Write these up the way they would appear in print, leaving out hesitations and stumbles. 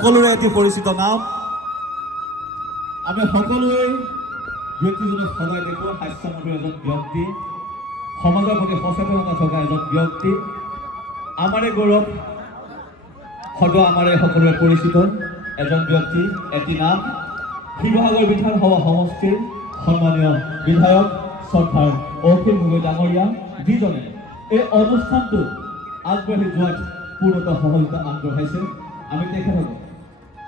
সকলোৰে এটি পৰিচিত নাম। আমি সকলোৱে ব্যক্তিজনক সদায় দেখো হাস্যমুখী এজন ব্যক্তি, সমাজৰ প্ৰতি সচেতনতা থকা এজন ব্যক্তি। আমাৰে গৌৰৱ, সদা আমাৰে সকলোৰে পৰিচিত এজন ব্যক্তি, এটি নাম। শিৱসাগৰ বিধানসভা সমষ্টিৰ সন্মানীয় বিধায়ক শ্ৰদ্ধাৰ অখিল গগৈ ডাঙৰীয়া, যিজনে এই অনুষ্ঠানটো আগবাঢ়ি যোৱাত পূৰ্ণত সহযোগিতা আগবঢ়াইছে। আমি তেখেতক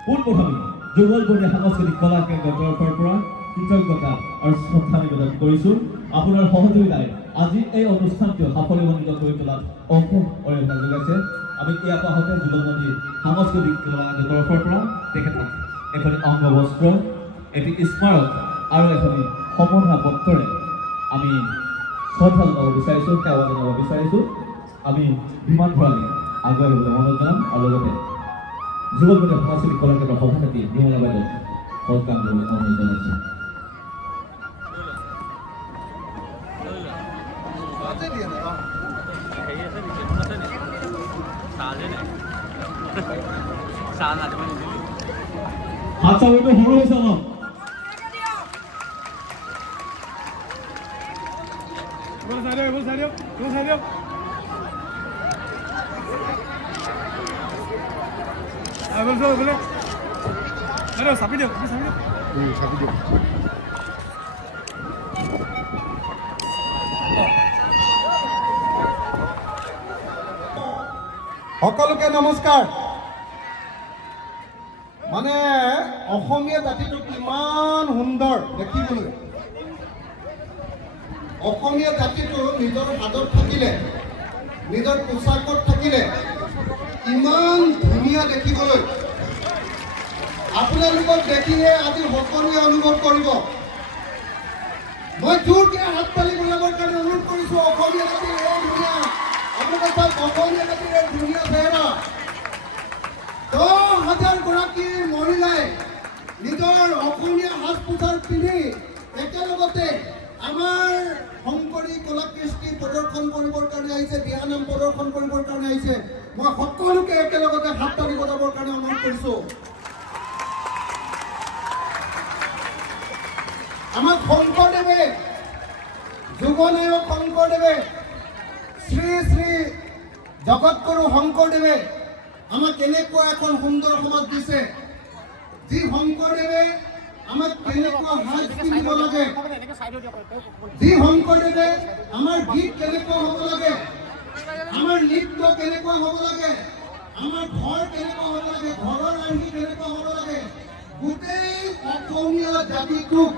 পোনপ্ৰথমে যুগলবন্দী সাংস্কৃতিক কলা কেন্দ্ৰৰ তৰফৰ পৰা কৃতজ্ঞতা আৰু শ্ৰদ্ধা নিবেদন কৰিছোঁ। আপোনাৰ সহযোগিতাই আজি এই অনুষ্ঠানটো সাফল্যমণ্ডিত কৰি তোলাত অশেষ অৰিহণা যোগাইছে। আমি ইয়াৰ পাছতে যুগলবন্দী সাংস্কৃতিক কলা কেন্দ্ৰৰ তৰফৰ পৰা তেখেতক এখন অংগবস্ত্ৰ, এটি স্মাৰক আৰু এখন সম্বৰ্ধনা পত্ৰৰে আমি শ্ৰদ্ধা জনাব বিচাৰিছোঁ, সেৱা জনাব বিচাৰিছোঁ। আমি বিমান ভৰালি আগুৱাই আহিবলৈ অনুৰোধ জনাম আৰু লগতে যুগলবন্দী সাংস্কৃতিক কলা কেন্দ্ৰৰ সভাপতি নিৰ্মলা বাইদেউ সৎকাৰ কৰিবলৈ অনুৰোধ জনাইছোঁ। হাত চাবটো সৰু হৈছে ন? চাপি দিয়ক। সকলোকে নমস্কাৰ। মানে অসমীয়া জাতিটো কিমান সুন্দৰ দেখিবলৈ। অসমীয়া জাতিটো নিজৰ হাতত থাকিলে, নিজৰ পোচাকত থাকিলে ইমান ধুনীয়া দেখিবলৈ। আপোনালোকক দেখিলে আজি সকলোৱে অনুভৱ কৰিব। মই জোৰকে হাত তালি বজাবৰ কাৰণে অনুৰোধ কৰিছোঁ। অসমীয়া জাতিৰ এই ধুনীয়া, আপোনালোকে চাওক, অসমীয়া জাতিৰ এই ধুনীয়া চেহেৰা। 10,000 গৰাকী মহিলাই নিজৰ অসমীয়া সাজ পোছাক পিন্ধি একেলগতে আমাৰ শংকৰী কলা কৃষ্টি প্ৰদৰ্শন কৰিবৰ কাৰণে আহিছে, দিহানাম প্ৰদৰ্শন কৰিবৰ কাৰণে আহিছে। মই সকলোকে একেলগতে হাত তালি বজাবৰ কাৰণে অনুৰোধ কৰিছোঁ। আমাক শংকৰদেৱে, যুগনায়ক শংকৰদেৱে, শ্ৰী শ্ৰী জগতগুৰু শংকৰদেৱে আমাক কেনেকুৱা এখন সুন্দৰ সমাজ দিছে। যি শংকৰদেৱে আমাক কেনেকুৱা সাজ পিন্ধিব লাগে, যি শংকৰদেৱে আমাৰ গীত কেনেকুৱা হ'ব লাগে, আমাৰ নৃত্য কেনেকুৱা হ'ব লাগে, আমাৰ ঘৰ কেনেকুৱা হ'ব লাগে, ঘৰৰ আৰ্হি কেনেকুৱা হ'ব লাগে, গোটেই অসমীয়া জাতিটোক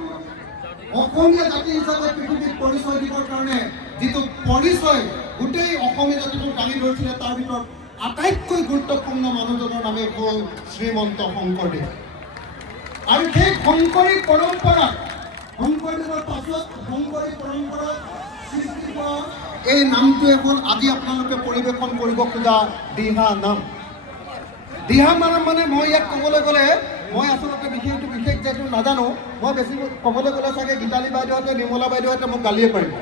অসমীয়া জাতি হিচাপে পৃথিৱীত পৰিচয় দিবৰ কাৰণে যিটো পৰিচয় গোটেই অসমীয়া জাতিটোক দাঙি ধৰিছিলে, তাৰ ভিতৰত আটাইতকৈ গুৰুত্বপূৰ্ণ মানুহজনৰ নামেই হ'ল শ্ৰীমন্ত শংকৰদেৱ। আৰু সেই শংকৰী পৰম্পৰা, শংকৰদেৱৰ পাছত শংকৰী পৰম্পৰা সৃষ্টি কৰা এই নামটোৱে হ'ল আজি আপোনালোকে পৰিৱেশন কৰিব খোজা দিহা নাম। দিহা মানে মই ইয়াক ক'বলৈ গ'লে, মই আচলতে বিশেষ যিহেতু নাজানো, মই বেছি ক'বলৈ গ'লে চাগে গীতালী বাইদেউহঁতে, নিৰ্মলা বাইদেউহঁতে মোক গালিয়ে পাৰিব,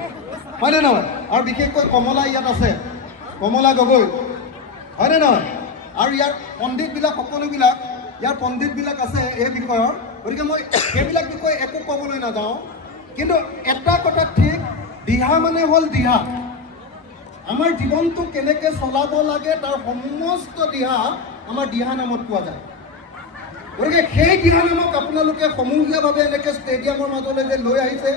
হয়নে নহয়? আৰু বিশেষকৈ কমলা ইয়াত আছে, কমলা গগৈ, হয়নে নহয়? আৰু ইয়াৰ পণ্ডিতবিলাক, সকলোবিলাক ইয়াৰ পণ্ডিতবিলাক আছে এই বিষয়ৰ। গতিকে মই সেইবিলাক বিষয়ে একো ক'বলৈ নাযাওঁ। কিন্তু এটা কথা ঠিক, দিহা মানে হ'ল দিহা। আমাৰ জীৱনটো কেনেকৈ চলাব লাগে তাৰ সমস্ত দিহা আমাৰ দিহা নামত পোৱা যায়। গতিকে সেই দিহা নামক আপোনালোকে সমূহীয়াভাৱে এনেকৈ ষ্টেডিয়ামৰ মাজলৈ যে লৈ আহিছে,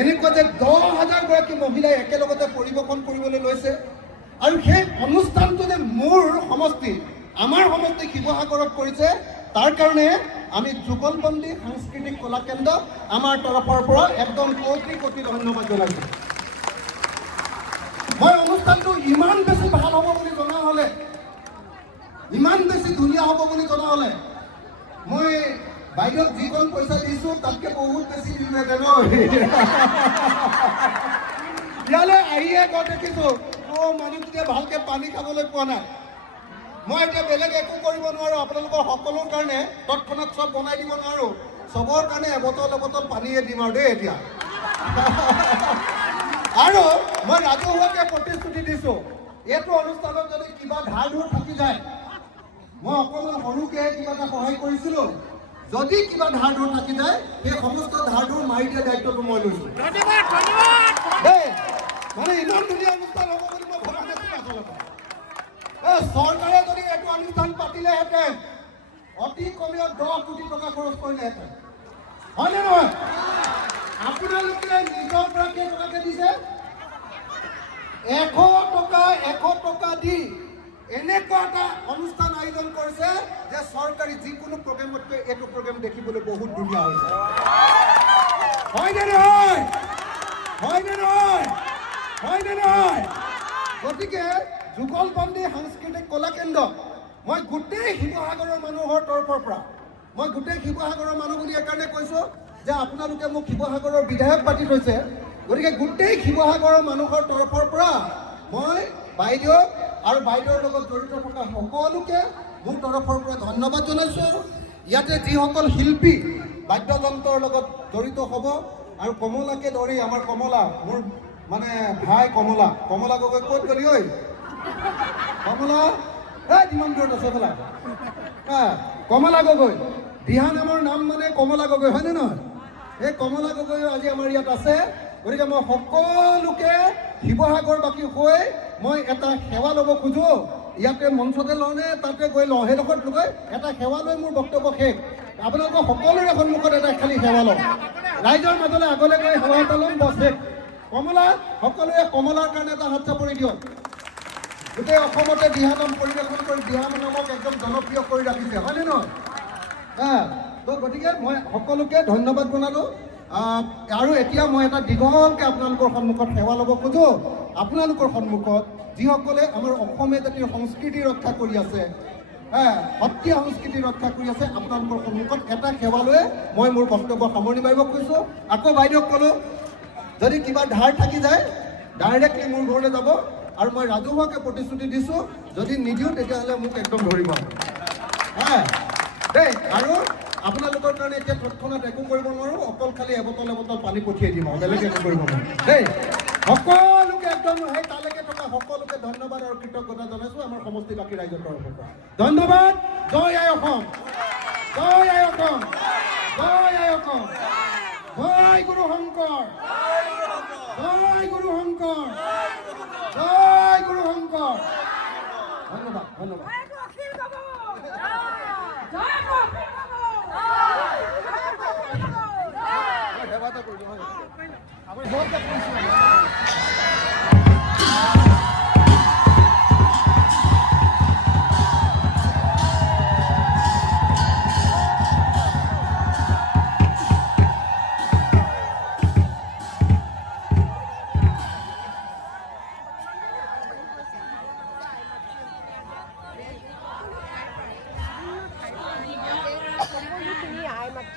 এনেকুৱা যে 10,000 গৰাকী মহিলাই একেলগতে পৰিৱেশন কৰিবলৈ লৈছে। আৰু সেই অনুষ্ঠানটো যে মোৰ সমষ্টি, আমাৰ সমষ্টি শিৱসাগৰত কৰিছে, তাৰ কাৰণে আমি যুগলবন্দী সাংস্কৃতিক কলা কেন্দ্ৰ আমাৰ তৰফৰ পৰা একদম কোটি কোটি ধন্যবাদ জনাইছোঁ। মই অনুষ্ঠানটো ইমান বেছি ভাল হ'ব বুলি জনা হ'লে, ইমান বেছি ধুনীয়া হ'ব বুলি জনা হ'লে মই বাইদেউক যিকণ পইচা দিছোঁ তাতকৈ বহুত বেছি দিলোহেঁতেন। ইয়ালৈ আহিয়ে গৈ দেখিছোঁ মানুহটোৱে ভালকৈ পানী খাবলৈ পোৱা নাই। মই এতিয়া বেলেগ একো কৰিব নোৱাৰোঁ। আপোনালোকৰ সকলোৰ কাৰণে তৎক্ষণাত চব বনাই দিব নোৱাৰোঁ। চবৰ কাৰণে এবটল এবটল পানীয়ে দিম আৰু দেই এতিয়া। আৰু মই ৰাজহুৱাকৈ প্ৰতিশ্ৰুতি দিছোঁ, এইটো অনুষ্ঠানত যদি কিবা ধাৰ ধুৰ থাকি যায়, মই অকণমান সৰুকৈ কিবা এটা সহায় কৰিছিলোঁ। যদি কিবা ধাৰ ধুৰ থাকি যায় সেই সমস্ত ধাৰ ধুৰ মাৰি দিয়া দায়িত্বটো মই লৈছোঁ। দেই মানে ইমান ধুনীয়া অনুষ্ঠান হ'ব বুলি মই ভবা নাছিলোঁ আচলতে। চৰকাৰে যদি এইটো অনুষ্ঠান পাতিলেহেঁতেন অতি কমেও 10 কোটি টকা খৰচ কৰিলেহেঁতেন, হয়নে নহয়? আপোনালোকে নিজৰ পৰা কেইটকাকে দিছে? 100 টকা দি এনেকুৱা এটা অনুষ্ঠান আয়োজন কৰিছে যে চৰকাৰী যিকোনো প্ৰগ্ৰেমতকৈ এইটো প্ৰগ্ৰেম দেখিবলৈ বহুত ধুনীয়া হৈছে। হয়নে নহয়? হয়নে নহয়? হয়নে নহয়? গতিকে যুগলবন্দী সাংস্কৃতিক কলা কেন্দ্ৰ মই গোটেই শিৱসাগৰৰ মানুহৰ তৰফৰ পৰা, মই গোটেই শিৱসাগৰৰ মানুহ বুলি এইকাৰণে কৈছোঁ যে আপোনালোকে মোক শিৱসাগৰৰ বিধায়ক পাতি থৈছে। গতিকে গোটেই শিৱসাগৰৰ মানুহৰ তৰফৰ পৰা মই বাইদেউ আৰু বাইদেউৰ লগত জড়িত থকা সকলোকে মোৰ তৰফৰ পৰা ধন্যবাদ জনাইছোঁ। ইয়াতে যিসকল শিল্পী বাদ্যযন্ত্ৰৰ লগত জড়িত হ'ব আৰু কমলাকে ধৰি আমাৰ কমলা, মোৰ মানে ভাই কমলা গগৈ ক'ত গ'লি ঐ? কমলা যিমান দূৰত আছে পেলা কমলা গগৈ, দিহা নামৰ নাম মানে কমলা গগৈ, হয়নে নহয়? এই কমলা গগৈ আজি আমাৰ ইয়াত আছে। গতিকে মই সকলোকে শিৱসাগৰবাসী হৈ মই এটা সেৱা ল'ব খোজোঁ। ইয়াতে মঞ্চতে লওঁনে তাতে গৈ লওঁ, সেইডোখৰত গৈ এটা সেৱা লৈ মোৰ বক্তব্য শেষ। আপোনালোকৰ সকলোৰে সন্মুখত এটা খালী সেৱা লওঁ, ৰাইজৰ মাজলৈ আগলৈ গৈ সেৱা এটা ল'ম, বছ শেষ। কমলা, সকলোৱে কমলাৰ কাৰণে এটা হাত চাপৰি দিয়ক। গোটেই অসমতে দিহা নাম পৰিৱেশন কৰি দিহা নামক একদম জনপ্ৰিয় কৰি ৰাখিছে, হয়নে নহয়? তো গতিকে মই সকলোকে ধন্যবাদ জনালোঁ। আৰু এতিয়া মই এটা দীঘলকৈ আপোনালোকৰ সন্মুখত সেৱা ল'ব খোজোঁ। আপোনালোকৰ সন্মুখত যিসকলে আমাৰ অসমীয়া জাতিৰ সংস্কৃতি ৰক্ষা কৰি আছে, সত্ৰীয়া সংস্কৃতি ৰক্ষা কৰি আছে, আপোনালোকৰ সন্মুখত এটা সেৱা লৈ মই মোৰ বক্তব্য সামৰণি মাৰিব খুজিছোঁ। আকৌ বাইদেউক ক'লোঁ যদি কিবা ধাৰ থাকি যায় ডাইৰেক্টলি মোৰ ঘৰলৈ যাব, আৰু মই ৰাজহুৱাকৈ প্ৰতিশ্ৰুতি দিছোঁ যদি নিদিওঁ তেতিয়াহ'লে মোক একদম ধৰিব দেই। আৰু আপোনালোকৰ কাৰণে এতিয়া তৎক্ষণাত একো কৰিব নোৱাৰোঁ, অকল খালি এবটল পানী পঠিয়াই দিম আৰু বেলেগ একো কৰিব নোৱাৰোঁ দেই। সকলোকে একদম সেই তালৈকে থকা সকলোকে ধন্যবাদ আৰু কৃতজ্ঞতা জনাইছোঁ আমাৰ সমষ্টিবাসী ৰাইজৰ তৰফৰ পৰা। ধন্যবাদ। জয় আই অসম, জয় আই অসম, জয় আই অসম, জয় গুৰু শংকৰ, জয় গুৰু শংকৰ, জয় গুৰু শংকৰ। ধন্যবাদ, ধন্যবাদ।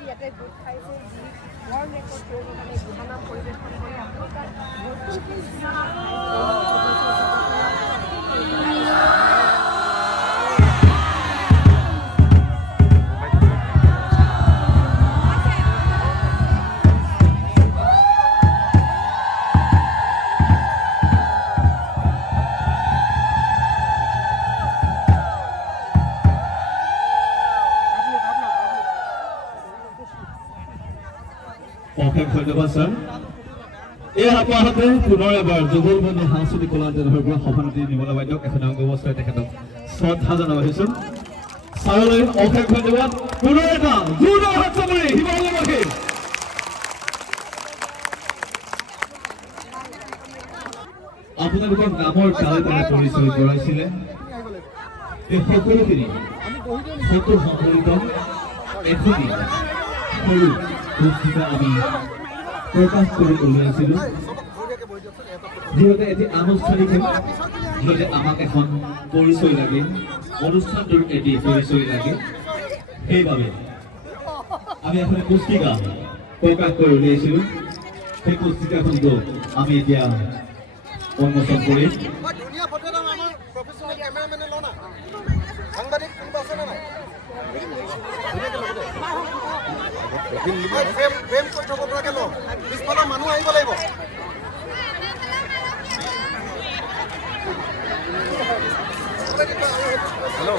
ইয়াতে গোট খাইছে যি ৱৰ্ল্ড ৰেকৰ্ড কৰি মানে দিহানাম পৰিৱেশন কৰি আপোনালোকৰ অশেষ ধন্যবাদ ছাৰ। এই আপাহতে পুনৰ এবাৰ যুগলবন্দী সাংস্কৃতিক কলা কেন্দ্ৰৰ পৰা সভাপতি নিৰ্মলা বাইদেউক এখন অংগবস্থাৰে তেখেতক শ্ৰদ্ধা জনাইছোঁ। ছাৰলৈ অশেষ ধন্যবাদ। পুনৰ এটা জোৰদাৰ হাত চাপৰি শিৱসাগৰবাসী। আপোনালোকৰ নামৰ তালে তালে পৰিচয় কৰাইছিলে এই সকলোখিনি ফটো সংকলিত এখনি সৰু পুস্তিকা আমি প্ৰকাশ কৰি উলিয়াইছিলোঁ। যিহেতু এটি আনুষ্ঠানিক যিহেতু আমাক এখন পৰিচয় লাগে, অনুষ্ঠানটোৰ এটি পৰিচয় লাগে, সেইবাবে আমি এখন পুস্তিকা প্ৰকাশ কৰি উলিয়াইছিলোঁ। সেই পুস্তিকাখনটো আমি এতিয়া উন্মোচন কৰিম। মানুহ আহিব লাগিব। হেল্ল'।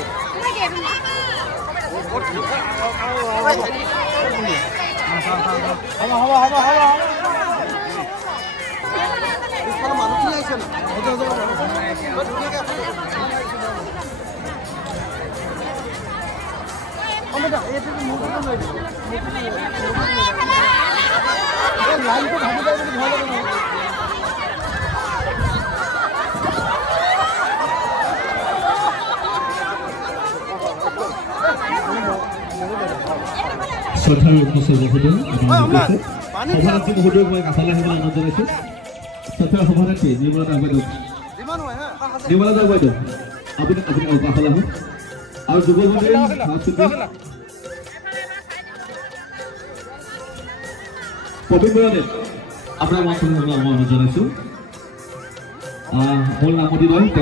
শ্ৰদ্ধাৰ উপস্থিত মহোদয় সভানেত্ৰী মহোদয়ক মই কাষলৈ আহিবলৈ অনুৰোধ জনাইছোঁ। শ্ৰদ্ধাৰ সভানেত্ৰী নিৰ্মলা দাস বাইদেউ, নিৰ্মলা দাস বাইদেউ আপুনি কাষলৈ আহক। আৰু যুৱজনীৰ সাংস্কৃতিক প্ৰবীণ বৰাদে আপোনাক মই অনুৰোধ জনাইছোঁ। মূল নামতি লয়।